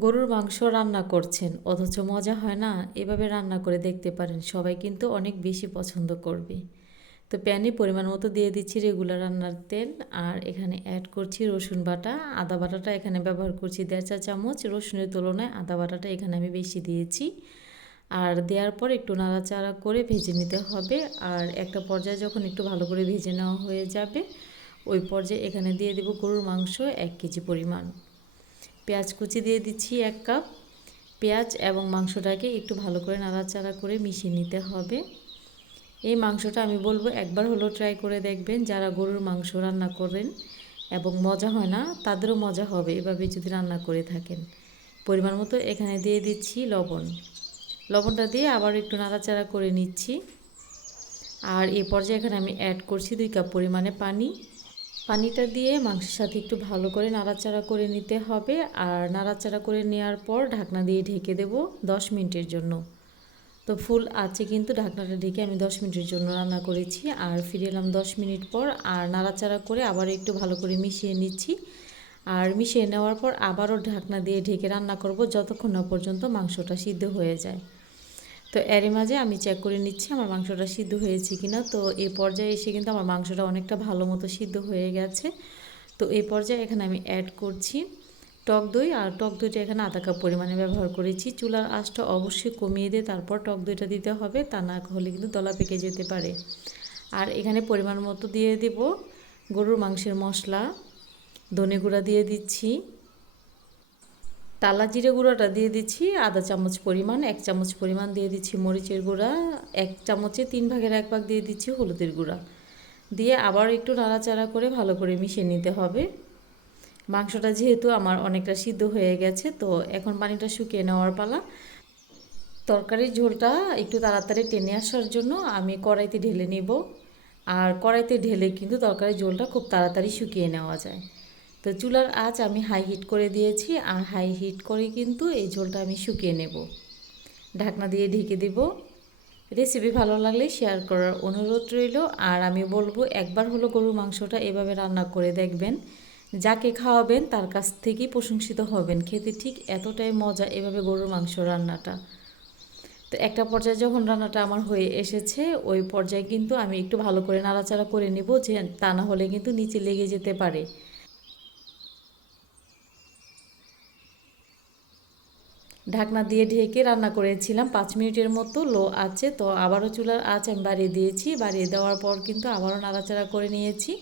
গরুর মাংস রান্না করছেন, অথচ মজা হয় না এভাবে রান্না করে দেখতে পারেন, সবাই কিন্তু অনেক বেশি পছন্দ করবে। তো প্যানে পরিমাণ মতো দিয়ে দিচ্ছি রেগুলার রান্নার তেল, আর এখানে অ্যাড করছি রসুন বাটা, আদা বাটাটা এখানে ব্যবহার করছি দেড় চা চামচ, রসুনের তুলনায় আদা বাটাটা এখানে আমি বেশি দিয়েছি। আর দেওয়ার পর একটু নাড়াচাড়া করে ভেজে নিতে হবে, আর একটা পর্যায়ে যখন একটু ভালো করে ভেজে নেওয়া হয়ে যাবে, ওই পর্যায়ে এখানে দিয়ে দেবো গরুর মাংস এক কেজি পরিমাণ। পেঁয়াজ কুচি দিয়ে দিচ্ছি এক কাপ। পেঁয়াজ এবং মাংসটাকে একটু ভালো করে নাড়াচাড়া করে মিশিয়ে নিতে হবে। এই মাংসটা আমি বলব একবার হলো ট্রাই করে দেখবেন, যারা গরুর মাংস রান্না করেন এবং মজা হয় না, তাদেরও মজা হবে এভাবে যদি রান্না করে থাকেন। পরিমাণ মতো এখানে দিয়ে দিচ্ছি লবণ। লবণটা দিয়ে আবার একটু নাড়াচাড়া করে নিচ্ছি। আর এই পর্যায়ে এখানে আমি অ্যাড করছি দুই কাপ পরিমাণে পানি। পানিটা দিয়ে মাংসের সাথে একটু ভালো করে নাড়াচাড়া করে নিতে হবে। আর নাড়াচাড়া করে নেওয়ার পর ঢাকনা দিয়ে ঢেকে দেব দশ মিনিটের জন্য। তো ফুল আছে কিন্তু ঢাকনাটা ঢেকে আমি দশ মিনিটের জন্য রান্না করেছি। আর ফিরে এলাম দশ মিনিট পর আর নাড়াচাড়া করে আবার একটু ভালো করে মিশিয়ে নিচ্ছি। আর মিশিয়ে নেওয়ার পর আবারও ঢাকনা দিয়ে ঢেকে রান্না করব যতক্ষণ না পর্যন্ত মাংসটা সিদ্ধ হয়ে যায়। তো এরই মাঝে আমি চেক করে নিচ্ছি আমার মাংসটা সিদ্ধ হয়েছে কি না তো এই পর্যায়ে এসে কিন্তু আমার মাংসটা অনেকটা ভালো মতো সিদ্ধ হয়ে গেছে। তো এই পর্যায়ে এখানে আমি অ্যাড করছি টক দই। আর টক দইটা এখানে আধা কাপ পরিমাণে ব্যবহার করেছি। চুলার আঁচটা অবশ্যই কমিয়ে দিয়ে তারপর টক দইটা দিতে হবে। তা না হলে কিন্তু দলা পেকে যেতে পারে। আর এখানে পরিমাণ মতো দিয়ে দেব। গরুর মাংসের মশলা, ধনে গুঁড়া দিয়ে দিচ্ছি। টালা জিরে গুঁড়োটা দিয়ে দিচ্ছি আধা চামচ পরিমাণ, এক চামচ পরিমাণ দিয়ে দিচ্ছি মরিচের গুঁড়া, এক চামচে তিন ভাগের এক ভাগ দিয়ে দিচ্ছি হলুদের গুঁড়া। দিয়ে আবার একটু নাড়াচাড়া করে ভালো করে মিশিয়ে নিতে হবে। মাংসটা যেহেতু আমার অনেকটা সিদ্ধ হয়ে গেছে, তো এখন পানিটা শুকিয়ে নেওয়ার পালা। তরকারির ঝোলটা একটু তাড়াতাড়ি টেনে আসার জন্য আমি কড়াইতে ঢেলে নিব। আর কড়াইতে ঢেলে কিন্তু তরকারির ঝোলটা খুব তাড়াতাড়ি শুকিয়ে নেওয়া যায়। তো চুলার আঁচ আমি হাই হিট করে দিয়েছি আর হাই হিট করে কিন্তু এই ঝোলটা আমি শুকিয়ে নেব। ঢাকনা দিয়ে ঢেকে দেব। রেসিপি ভালো লাগলে শেয়ার করার অনুরোধ রইল। আর আমি বলব একবার হলো গরুর মাংসটা এভাবে রান্না করে দেখবেন। যাকে খাওয়াবেন তার কাছ থেকেই প্রশংসিত হবেন। খেতে ঠিক এতটাই মজা এভাবে গরুর মাংস রান্নাটা। তো একটা পর্যায়ে যখন রান্নাটা আমার হয়ে এসেছে, ওই পর্যায়ে কিন্তু আমি একটু ভালো করে নাড়াচাড়া করে নিব যে তা না হলে কিন্তু নিচে লেগে যেতে পারে। ঢাকনা দিয়ে ঢেকে রান্না করেছিলাম। পাঁচ মিনিটের মতো লো আছে। তো আবারও চুলার আঁচ আমি বাড়িয়ে দিয়েছি। বাড়িয়ে দেওয়ার পর কিন্তু আবারও নাড়াচাড়া করে নিয়েছি।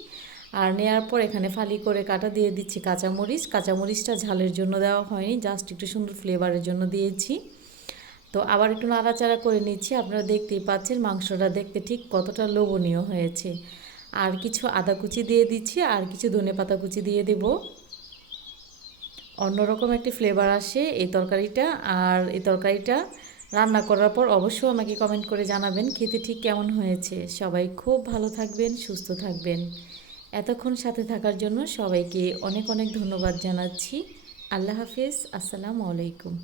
আর নেওয়ার পর এখানে ফালি করে কাটা দিয়ে দিচ্ছি কাঁচামরিচ। কাঁচামরিচটা ঝালের জন্য দেওয়া হয়নি, জাস্ট একটু সুন্দর ফ্লেভারের জন্য দিয়েছি। তো আবার একটু নাড়াচাড়া করে নিচ্ছি। আপনারা দেখতেই পাচ্ছেন মাংসটা দেখতে ঠিক কতটা লোভনীয় হয়েছে। আর কিছু আদা কুচি দিয়ে দিচ্ছি, আর কিছু ধনে পাতা কুচি দিয়ে দেবো। অন্যরকম একটি ফ্লেভার আসে এই তরকারিটা, আর এই তরকারিটা রান্না করার পর অবশ্যই আমাকে কমেন্ট করে জানাবেন খেতে ঠিক কেমন হয়েছে। সবাই খুব ভালো থাকবেন, সুস্থ থাকবেন। এতক্ষণ সাথে থাকার জন্য সবাইকে অনেক অনেক ধন্যবাদ জানাচ্ছি। আল্লাহ হাফিজ, আসসালামু আলাইকুম।